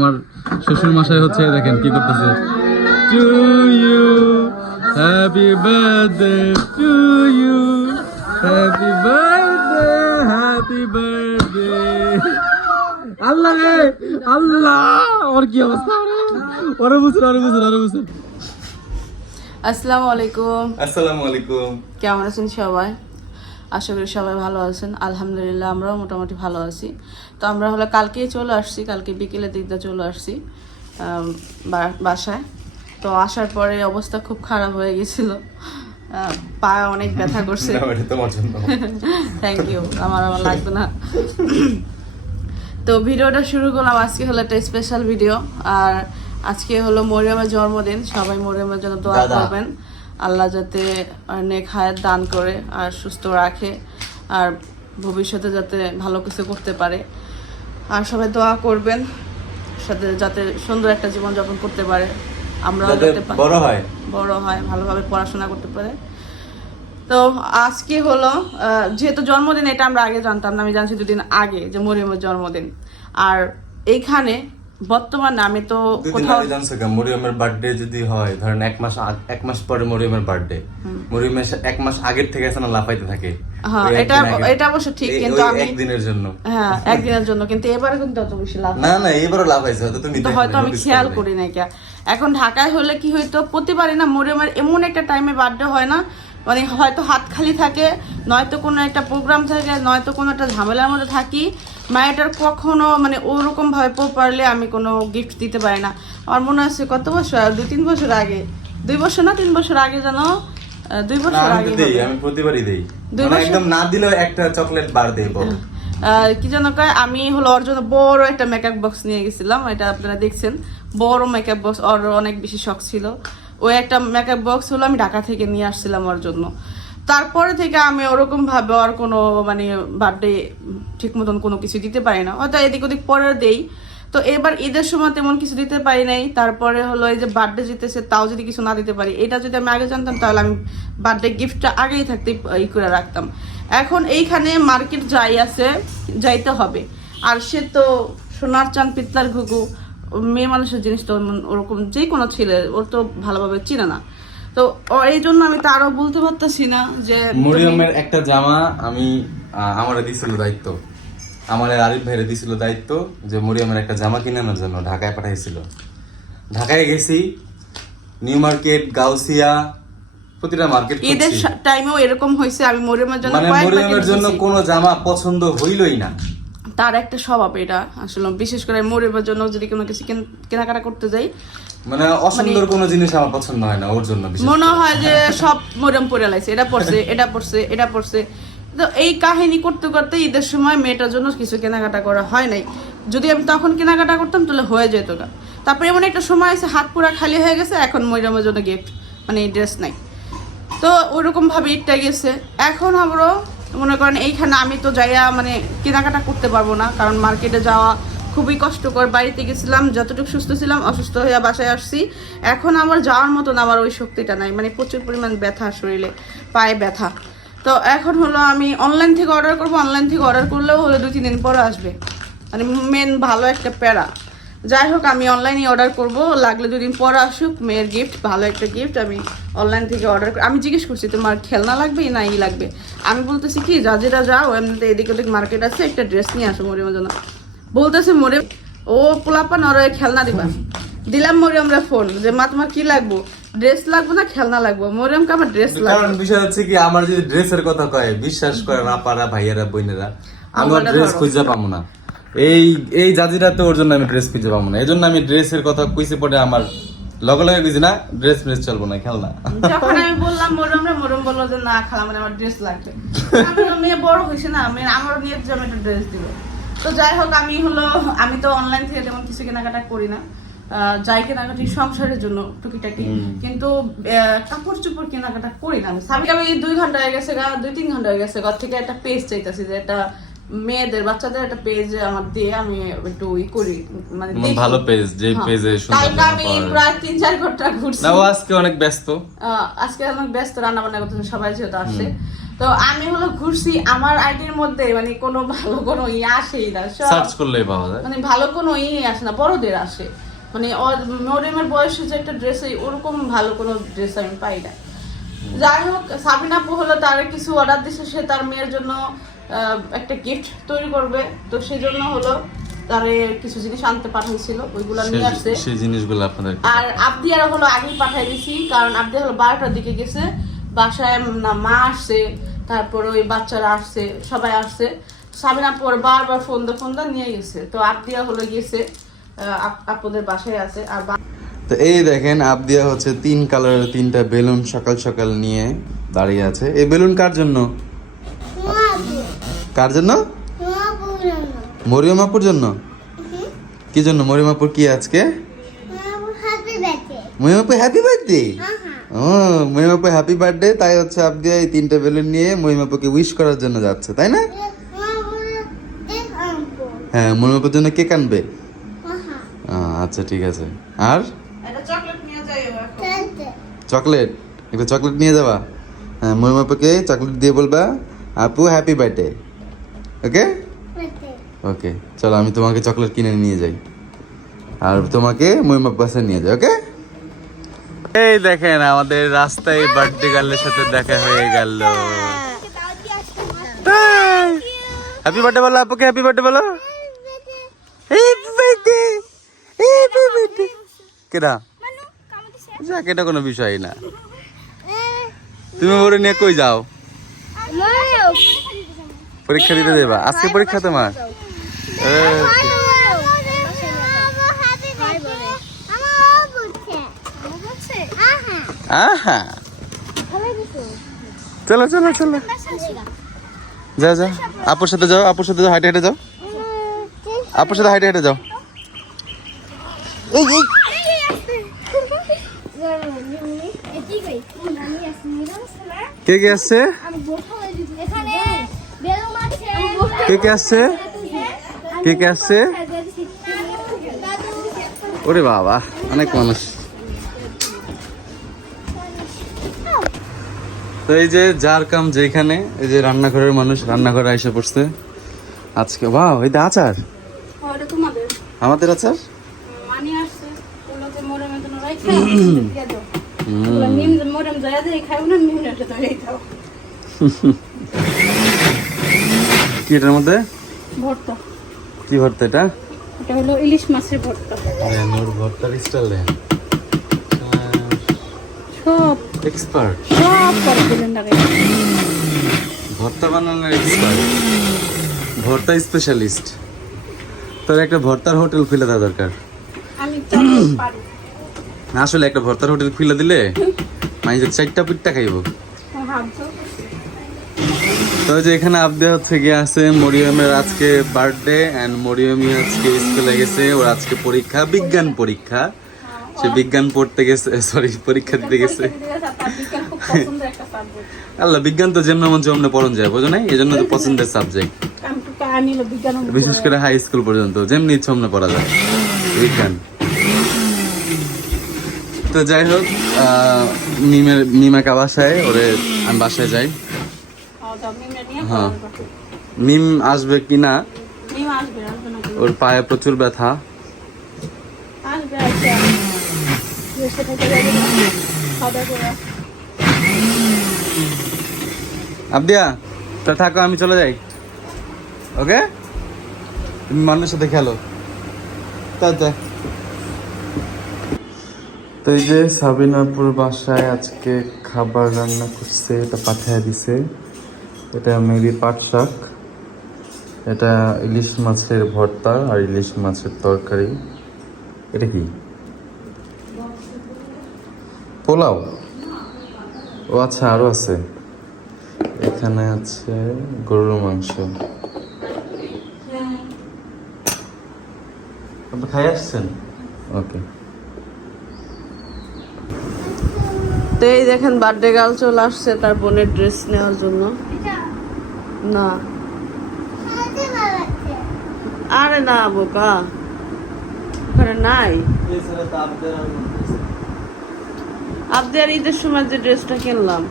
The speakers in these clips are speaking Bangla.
আমার শ্বশুর মশাই হচ্ছে দেখেন কি করতেছে। To you happy birthday to you happy birthday happy birthday আল্লাহ রে আল্লাহ ওর কি অবস্থা ওরে বুঝুন ওরে বুঝুন ওরে বুঝুন আসসালামু আলাইকুম। আসসালামু আলাইকুম। কেমন আছেন সবাই? আশা করি সবাই ভালো আছেন। আলহামদুলিল্লাহ আমরাও মোটামুটি ভালো আছি। তো আমরা হলো কালকেই চলে আসছি কালকে বিকেলের দিকটা চলে আসছি বাসায়। তো আসার পরে অবস্থা খুব খারাপ হয়ে গেছিল। পা অনেক ব্যথা করছে। থ্যাংক ইউ আমার আমার লাগবে না। তো ভিডিওটা শুরু করলাম আজকে হলো একটা স্পেশাল ভিডিও আর আজকে হলো মরিয়মের জন্মদিন সবাই মরিয়মের জন্য দোয়া। করবেন। আল্লাহ যাতে নেক হায়াত দান করে আর সুস্থ রাখে আর ভবিষ্যতে যাতে ভালো কিছু করতে পারে। আর সবাই দোয়া করবেন সাথে যাতে সুন্দর একটা জীবন যাপন করতে পারে। আমরা বড় হয়। বড় হয় ভালোভাবে পড়াশোনা করতে পারে। তো আজকে হলো যেহেতু জন্মদিন এটা আমরা আগে জানতাম না আমি জানছি দুদিন আগে যে মরিয়মের জন্মদিন। আর এইখানে বর্তমানে আমি তো কোথাও জানছো কেন মরিয়মের বার্থডে যদি হয় ধরেন এক মাস এক মাস পরে মরিয়মের বার্থডে মরিয়মের এক মাস আগের থেকে আছে না লাফাইতে থাকে। হ্যাঁ, এটা- এটা অবশ্য ঠিক, কিন্তু আমি- একদিনের জন্য। হ্যাঁ একদিনের জন্য কিন্তু এবারে কিন্তু অত বেশি লাভ না না এবারও লাফাইছে হয়তো তুমি হয়তো আমি খেয়াল করি না কে। এখন ঢাকায় হলে কি হইতো প্রতিবারই না মরিয়মের এমন একটা টাইমে বার্থডে হয় না মানে হয়তো হাত খালি থাকে নয়তো কোনো একটা প্রোগ্রাম থাকে নয়তো কোনো একটা ঝামেলার মধ্যে থাকি মায়েটার কখনো মানে ওরকম ভাবে প্রপারলি আমি কোনো গিফট দিতে পারি না। আমার মনে আছে কত বছর দুই তিন বছর আগে? দুই বছর না তিন বছর আগে যেন দুই বছর আগে দেই আমি প্রতিবারই দেই। মানে একদম না দিলেও একটা চকলেট বার আহ, কি যেন কয় আমি হলো ওর জন্য বড় একটা মেকআপ বক্স নিয়ে গেছিলাম এটা আপনারা দেখছেন। বড় মেকআপ বক্স ওর অনেক বেশি শখ ছিল। ওই একটা মেকআপ বক্স হলো আমি ঢাকা থেকে নিয়ে আসছিলাম ওর জন্য। তারপরে থেকে আমি ওরকম ভাবে আর কোনো মানে বার্থডে ঠিক মতন কোনো কিছু দিতে পারি না। হয়তো এদিক ওদিক পরে দেই। তো এবার ঈদের সময় তেমন কিছু দিতে পারি নাই। তারপরে হলো এই যে বার্থডে জিতেছে, তাও যদি কিছু না দিতে পারি, এটা যদি আমি আগে জানতাম, তাহলে আমি বার্থডে গিফটটা আগেই থাকতে, ই করে রাখতাম। এখন এইখানে মার্কেট যাই আছে, যাইতে হবে। আর সে তো সোনার চান পিতলার ঘুঘু, মেয়ে মানুষের জিনিস তো ওরকম যে কোনো ছেলে ওর তো ভালোভাবে চিনে না। তো এই জন্য আমি তারও বলতে পারতেছি না যে মরিয়মের একটা জামা আমি আমারে দিছিল দায়িত্ব। আমার আরিফ ভাইরে দিছিল দায়িত্ব যে মরিয়মের একটা জামা জন্য ঢাকায় পাঠাইছিল। ঢাকায় গেছি নিউ মার্কেট গাউসিয়া প্রতিটা মার্কেট ঈদের টাইমেও এরকম হয়েছে আমি মরিয়মের জন্য মানে মরিয়মের জন্য কোনো জামা পছন্দ হইলই না। তার একটা স্বভাব এটা আসলে বিশেষ করে মরিয়মের জন্য যদি কোনো কিছু কেনাকাটা করতে যাই মানে অসুন্দর কোনো জিনিস আমার পছন্দ হয় না ওর জন্য বিশেষ মনে হয় যে সব মরিয়ম পরে লাইছে এটা পড়ছে এটা পড়ছে এটা পড়ছে। তো এই কাহিনী করতে করতে ঈদের সময় মেয়েটার জন্য কিছু কেনাকাটা করা হয় নাই। যদি আমি তখন কেনাকাটা করতাম তাহলে হয়ে যেত গা। তারপরে এমন একটা সময় আছে হাত পুরা খালি হয়ে গেছে এখন মরিয়মের জন্য গিফট মানে ড্রেস নাই। তো ওরকম ভাবে ঈদটা গেছে। এখন আমরা মনে করেন এইখানে আমি তো যাইয়া মানে কেনাকাটা করতে পারব না কারণ মার্কেটে যাওয়া খুবই কষ্টকর বাড়িতে গেছিলাম, যতটুকু সুস্থ ছিলাম, অসুস্থ হয়ে বাসায় আসছি। এখন আমার যাওয়ার মতন আমার ওই শক্তিটা নাই মানে প্রচুর পরিমাণ ব্যথা শরীরে, পায়ে ব্যথা। তো এখন হলো আমি অনলাইন থেকে অর্ডার করব অনলাইন থেকে অর্ডার করলেও হলো দুই, তিন দিন পরে আসবে। মানে মেন ভালো একটা প্যারা। যাই হোক, আমি অনলাইনে অর্ডার করব, লাগলে দুদিন পর আসুক, মেয়ের গিফট ভালো একটা গিফট আমি অনলাইন থেকে অর্ডার আমি জিজ্ঞেস করছি, তোমার খেলনা লাগবে না ই লাগবে? আমি বলতেছি কি, যা যেটা যাও এমনিতে এদিক ওদিক মার্কেট আছে, একটা ড্রেস নিয়ে আসো মরিয়মের জন্য বলতেছে মরে ও পোলাপান ওর খেলনা দিবা। দিলাম মরিয়মরা ফোন যে মা তোমার কি লাগবো? ড্রেস লাগবে না খেলনা লাগবে? মরিয়মকে আমার ড্রেস লাগবে। কারণ বিষয় হচ্ছে কি আমার যদি ড্রেসের কথা কয় বিশ্বাস করে না পারা ভাইয়ারা বোনেরা আমার ড্রেস খুঁজে পাবো না। এই এই জাজিরা তো ওর জন্য আমি ড্রেস খুঁজে পাবো না। এই জন্য আমি ড্রেসের কথা কইছে পরে আমার লগে লগে বুঝি না ড্রেস ফ্রেস চলবো না খেলনা। যখন আমি বললাম মরমরা মরম বলল যে না খালা মানে আমার ড্রেস লাগবে। আমি মেয়ে বড় হয়েছে না মেয়ে আমারও নিয়ে আমি একটা ড্রেস দিব। তো যাই হোক আমি হলো আমি তো অনলাইন থেকে তেমন কিছু কেনাকাটা করি না। যাই কেনাকাটি সংসারের জন্য টুকিটাকি। কিন্তু কাপড় চোপড় কেনাকাটা করি না আমি। আমি দুই ঘণ্টা হয়ে গেছে গা দুই তিন ঘণ্টা হয়ে গেছে ঘর থেকে একটা পেজ চাইতেছি যে একটা মেয়েদের বাচ্চাদের একটা পেজ আমার দিয়ে আমি একটু ই করি মানে ভালো পেজ যে হ্যাঁ। পেজে সুন্দর কালকে আমি প্রায় তিন চার ঘণ্টা ঘুরছি। না আজকে অনেক ব্যস্ত। আজকে অনেক ব্যস্ত রান্না বান্না করতেছে সবাই যেহেতু আসছে তো আমি হলো ঘুরছি আমার আইডির মধ্যে মানে কোনো ভালো কোনো ই আসেই না সার্চ করলেই পাওয়া যায়। মানে ভালো কোনো ই আসে না বড়দের আসে। মানে মরিয়মের বয়সে যে একটা ড্রেস ওরকম ভালো কোনো ড্রেস আমি পাই না। যাই হোক সাবিনা আপু হলো তার কিছু অর্ডার দিছে সে তার মেয়ের জন্য একটা গিফট তৈরি করবে। তো সেজন্য হলো তারে কিছু জিনিস আনতে পাঠাইছিল ওইগুলো নিয়ে আসছে। সেই- জিনিসগুলো আপনাদের আর আবদিয়ারা হলো আগেই পাঠাই দিছি কারণ আবদিয়া হলো বারোটার দিকে গেছে বাসায় না মা আসছে। তারপর ওই বাচ্চারা আসছে সবাই আসছে। সাবিনা পর বারবার ফোন দা ফোন দা নিয়ে গেছে। তো আবদিয়া হলো গেছে আহ, আপ- আপুদের বাসায় আছে আর তো এই দেখেন আবদিয়া হচ্ছে তিন কালারের তিনটা বেলুন সকাল সকাল নিয়ে দাঁড়িয়ে আছে। এই বেলুন কার জন্য? কার জন্য? মরিয়ম আপুর জন্য। কি জন্য? মরিয়ম আপুর কি আজকে? মরিয়ম আপু হ্যাপি বার্থডে ও মরিয়ম হ্যাপি বার্থডে তাই হচ্ছে আবদিয়া এই তিনটা বেলুন নিয়ে মরিয়ম আপুকে উইশ করার জন্য যাচ্ছে তাই না? হ্যাঁ মরিয়ম আপুর জন্য কে আনবে? আচ্ছা ঠিক আছে। আর? চকলেট নিয়ে চকলেট? একটা চকলেট নিয়ে যাবা? হ্যাঁ মরিয়ম আপুকে চকলেট দিয়ে বলবা আপু হ্যাপি বার্থডে ওকে ওকে চলো আমি তোমাকে চকলেট কিনে নিয়ে যাই। আর তোমাকে মহিমা বাসে নিয়ে যাই ওকে এই দেখেন আমাদের রাস্তায় বার্থডে গার্লের সাথে দেখা হয়ে গেল। হ্যাপি বার্থডে বলো আপুকে হ্যাপি বার্থডে বলো। যাক এটা কোনো বিষয় না। তুমি ওরে নিয়ে কই যাও? পরীক্ষা দিতে দেবা। আজকে পরীক্ষা তোমার। আহা। চলো চলো চলো। যাও যাও আপুর সাথে যাও আপুর সাথে যাও হাইটে হেঁটে যাও। আপুর সাথে হাইটে হেঁটে যাও। এই, এই। কে কে আসছে? কে কে আসছে? কে কে আসছে? ওরে বাবা অনেক মানুষ। তো এই যে যার কাম যেখানে এই যে রান্নাঘরের মানুষ রান্নাঘরে এসে পড়ছে। আজকে বাহ এই আচার। আমাদের আচার? কি এটার মধ্যে? ভর্তা। কি ভর্তা এটা? এটা হলো ইলিশ মাছের ভর্তা। ভর্তার স্টাইল। এক্সপার্ট সব করে দিলেন ভর্তা বানানোর এক্সপার্ট ভর্তা স্পেশালিস্ট তোর একটা ভর্তার হোটেল খুলে দেওয়া দরকার। আসলে একটা ভর্তার হোটেল খুলে দিলে মাইজের চারটা পিঠটা খাইব। আমার তো যে এখানে হচ্ছে গিয়ে আছে মরিয়মের আজকে বার্থডে এন্ড মরিয়মি আজকে স্কুলে গেছে ওর আজকে পরীক্ষা বিজ্ঞান পরীক্ষা। সে বিজ্ঞান পড়তে গেছে সরি পরীক্ষা দিতে গেছে। সাবজেক্ট আল্লাহ বিজ্ঞান তো যেমন মন যেমন পড়ন যায় বোঝো নাই? এই জন্য তো পছন্দের সাবজেক্ট বিশেষ করে হাই স্কুল পর্যন্ত যেমনি ইচ্ছে অমনি পড়া যায়। বিজ্ঞান। তো যাই হোক মিমের মিমাকা বাসায় ওরে আমি বাসায় যাই। হ্যাঁ। মিম আসবে কি না? নিম আসবে আসবে না। ওর পায়ে প্রচুর ব্যথা। আসবে। বসে থেকে যাবে। খাওয়া দাওয়া আবদিয়া, তা থাকো, আমি চলে যাই। ওকে? তুমি মানুষের সাথে খেলো। তা। তো এই যে সাবিনাপুর বাসায় আজকে খাবার রান্না করছে, এটা পাঠিয়ে দিছে। এটা মেবি পাট শাক। এটা ইলিশ মাছের ভর্তা আর ইলিশ মাছের তরকারি। এটা কি? পোলাও? ও আচ্ছা আরও আছে। এখানে আছে গরুর মাংস। আপনি খাই আসছেন? ওকে। তো এই দেখেন বার্থডে গার্ল চলে আসছে তার বোনের ড্রেস নেওয়ার জন্য। না। আরে না বোকা। ওখানে নাই। আবদার ঈদের সময় যে ড্রেসটা কিনলাম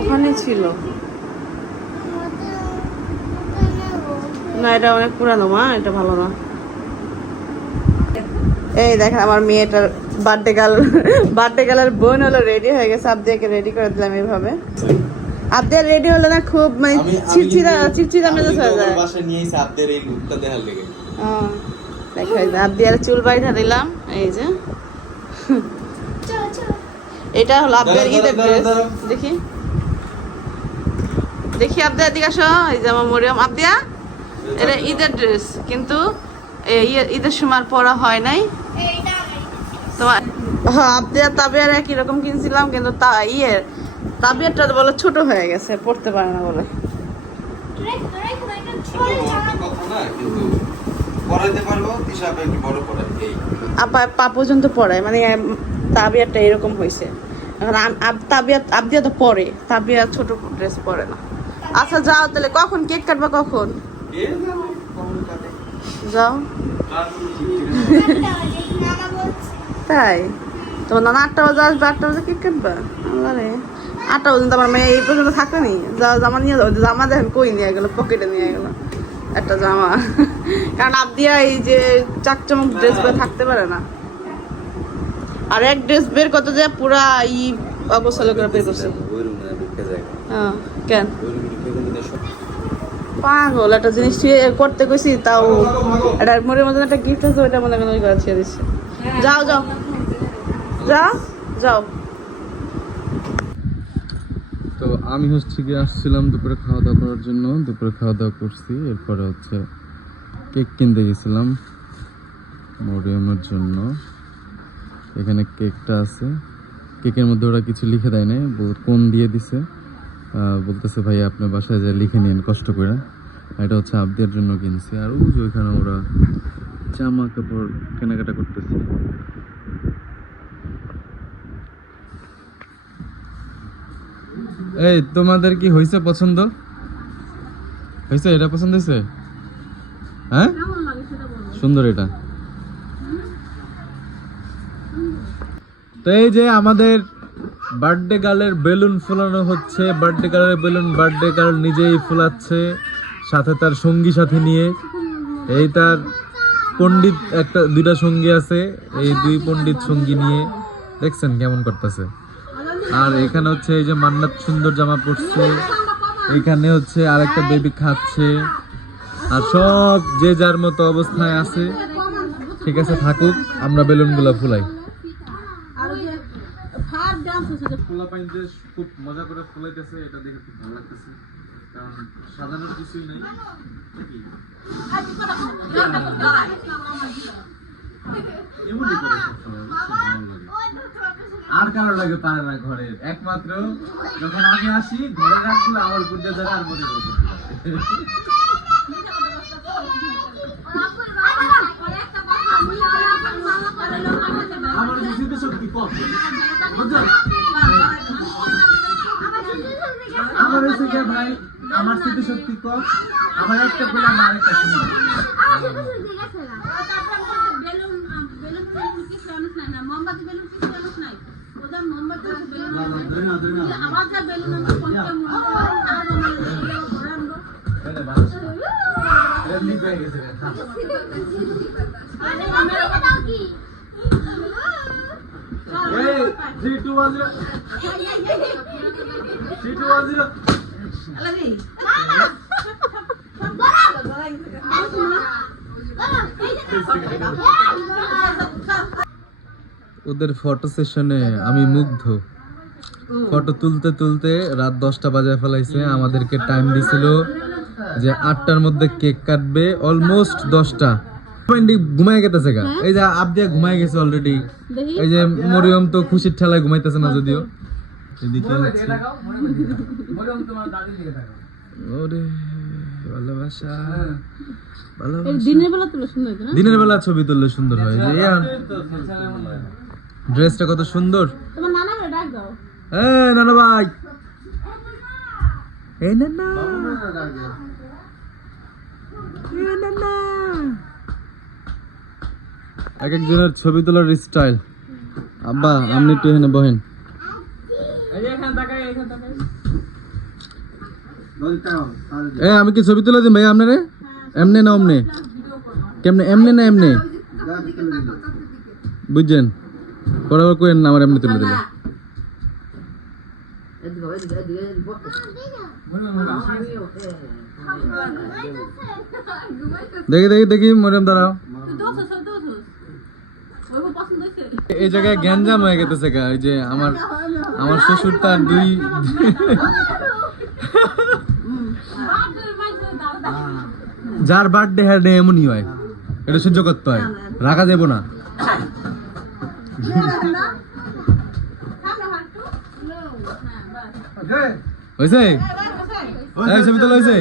ওখানে ছিল। না এটা অনেক পুরানো মা এটা ভালো না। এই দেখ আমার মেয়েটার বার্থডে গাল বার্থডে গালের বোন হলো রেডি হয়ে গেছে। আবদিয়াকে রেডি করে দিলাম এইভাবে। আবদিয়া রেডি হলো না খুব মানে চিড়চিড়া চিড়চিড়া মেজাজ হয়ে যায়। বাসা নিয়ে এসে আবদিয়ার এই লুকটা দেখার লেগে। হ্যাঁ দেখ আবদিয়ার চুল বাইধা দিলাম এই যে। এটা হলো আবদিয়ার দাঁড়াও, ঈদের ড্রেস দেখি দেখি আবদিয়া এদিকে আসো এই যে আমার মরিয়ম আবদিয়া এটা ঈদের ড্রেস কিন্তু এ, ইয়ে- ঈদের সময় পরা হয় নাই তোমার হ্যাঁ আবদিয়া তাবিয়ার একই রকম কিনছিলাম কিন্তু তা ইয়ে তাবিয়ারটা বলে ছোট হয়ে গেছে পড়তে পারে না বলে কথা না কিন্তু পড়াইতে পারব হিসাবে একটু বড় পড়াই এই আপা পা পর্যন্ত পড়ায় মানে তাবিয়ারটা এরকম হয়েছে তাবিয়া আবদিয়া তো পরে তাবিয়া ছোট ড্রেস পরে না। আচ্ছা যাও তাহলে কখন কেক কাটবা কখন? যাও, তাই? তোমার নানা আটটা বাজে আসবে আটটা বাজে কেক কাটবা? আল্লাহ রে আটটা পর্যন্ত আমার মেয়ে এই পর্যন্ত থাকবে নি। যাও জামা নিয়ে যাও জামা দেখেন কই নিয়ে গেলো পকেটে নিয়ে গেল একটা জামা। কারণ আবদিয়া এই যে চাকচমক ড্রেস পরে থাকতে পারে না। আর এক ড্রেস বের করতে যে পুরা ই অবস্থা করে বের করছে। হ্যাঁ কেন? পাগল একটা জিনিস করতে কইছি তাও একটা মনের মধ্যে একটা গিফট আছে ওইটা মনে মনে করে ছেড়ে দিচ্ছে। যাও যাও। যাও যাও। তো আমি হচ্ছে গিয়ে আসছিলাম দুপুরে খাওয়া দাওয়া করার জন্য। দুপুরে খাওয়া দাওয়া করছি, এরপরে হচ্ছে কেক কিনতে গেছিলাম মরিয়মের জন্য। এখানে কেকটা আছে। কেকের মধ্যে ওরা কিছু লিখে দেয় নাই কোন দিয়ে দিছে। বলতেছে, ভাই, আপনি বাসায় যা লিখে নিন কষ্ট করে। এটা হচ্ছে আবদিয়ার জন্য কিনছি। আর ওই যে ওইখানে ওরা জামা কাপড় কেনাকাটা করতেছে। এই, তোমাদের কি হয়েছে পছন্দ? হয়েছে এটা পছন্দ হয়েছে হ্যাঁ? সুন্দর এটা। তো এই যে আমাদের বার্থডে গার্লের বেলুন ফুলানো হচ্ছে। বার্থডে গার্লের বেলুন বার্থডে গার্ল নিজেই ফুলাচ্ছে, সাথে তার সঙ্গী সাথে নিয়ে। এই তার পণ্ডিত একটা, দুইটা সঙ্গী আছে, এই দুই পণ্ডিত সঙ্গী নিয়ে। দেখছেন কেমন করতেছে। আর এখানে হচ্ছে এই যে মান্নাত সুন্দর জামা পরছে। এখানে হচ্ছে আর একটা বেবি খাচ্ছে। আর সব যে যার মতো অবস্থায় আছে ঠিক আছে থাকুক আমরা বেলুনগুলো ফুলাই। ফুলা পাইতে খুব মজা করে ফুলাইতেছে এটা দেখে খুব ভালো লাগতেছে। কারণ সাজানোর কিছুই নাই। এমনই করে সবসময় বুঝছ? ভালো লাগে আর কারও লাগে পারে না ঘরের একমাত্র যখন আমি আসি ঘরে রাখলে আমার দিয়ে যাবে আর মনে করে করতে আমার স্মৃতি শক্তি কম বুঝছ? আমার হচ্ছে গিয়ে ভাই আমার স্মৃতি শক্তি কম আমার একটা বলে আমার আরেকটা শুনে এটা ভালো এটা লিক হয়ে গেছে রে, থাম। এই, three, two, one, zero. ওদের ফটো সেশনে আমি মুগ্ধ। ফটো তুলতে তুলতে রাত দশটা বাজায় ফেলাইছে। আমাদেরকে টাইম দিছিল যে আটটার মধ্যে কেক কাটবে অলমোস্ট দশটা। ঘুমায় গেতেছে গা। এই যে আবদিয়া ঘুমায় গেছে অলরেডি এই যে মরিয়ম তো খুশির ঠেলায় ঘুমাইতেছে না যদিও। এদিকে ওরে ভালোবাসা ভালোবাসা। দিনের বেলা তুলে সুন্দর দিনের বেলা ছবি তুললে সুন্দর হয় যে ড্রেসটা কত সুন্দর। তোমার নানা ডাক দাও। এই নানা ভাই। এই নানা। এই নানা। এক একজনের ছবি তোলার স্টাইল আব্বা আপনি একটু এখানে বহেন। এ, আমি কি ছবি তুলে দিই ভাই আপনারে? এমনে না অমনে? কেমনে, এমনে না এমনে? বুঝছেন? পরে আবার না, আমার এমনি তুলে দিলে। দেখি দেখি দেখি, মরিয়াম, দাঁড়াও। এই জায়গায় গ্যাঞ্জাম হয়ে গেছে গা যে আমার আমার শ্বশুর তার দুই যার বার্থডে হ্যাঁ এমনই হয়। এটা সহ্য করতে হয়। রাখা যাব না। হয়েছে ছবি হয়েছে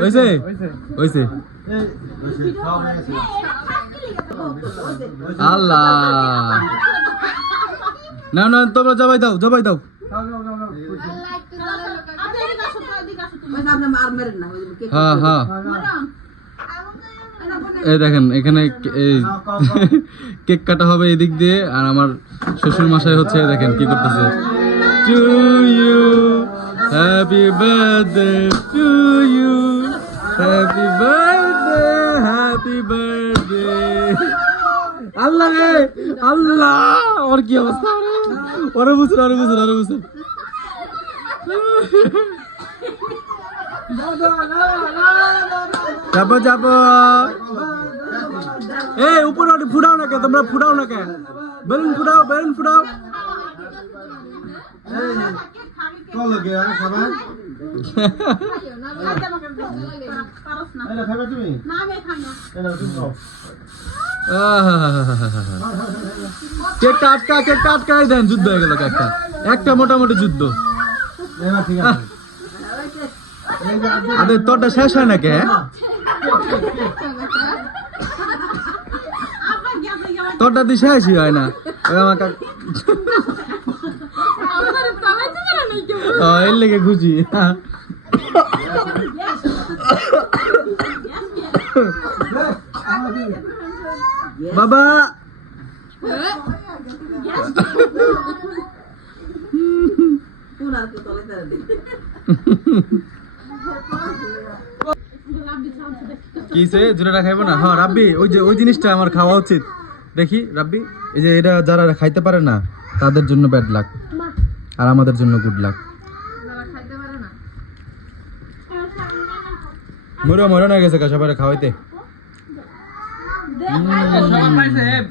হয়েছে হয়েছে আল্লাহ। না না তোমরা জবাই দাও জবাই দাও। হ্যাঁ হ্যাঁ। এই দেখেন, এখানে এই কেক কাটা হবে এদিক দিয়ে, আর আমার শ্বশুর মশাই হচ্ছে দেখেন, কি করতেছে। To you happy birthday to you happy birthday happy birthday আল্লাহ রে আল্লাহ ওর কি অবস্থা ওরে বুঝুন ওরে বুঝুন ওরে বুঝুন। যাব যাব। এই উপরে ওটা ফুটাও না কে তোমরা ফুটাও না কে বেলুন ফুটাও বেলুন ফুটাও। কেকটা আটকা কেকটা আটকাই দেন যুদ্ধ হয়ে গেল একটা একটা মোটামুটি যুদ্ধ আরে তোরটা শেষ হয় না কে তোরটা দিয়ে শেষই হয় না ও, এর লেগে খুশি বাবা। কিসে জুড়াটা খাইবো না? হ্যাঁ রাব্বি, ওই যে, ওই জিনিসটা আমার খাওয়া উচিত। দেখি, রাব্বি, এই যে এটা যারা খাইতে পারে না, তাদের জন্য ব্যাড লাক আর আমাদের জন্য গুড লাক মরে মরে না গেছে সবাই খাওয়াইতে। Rapaz, é.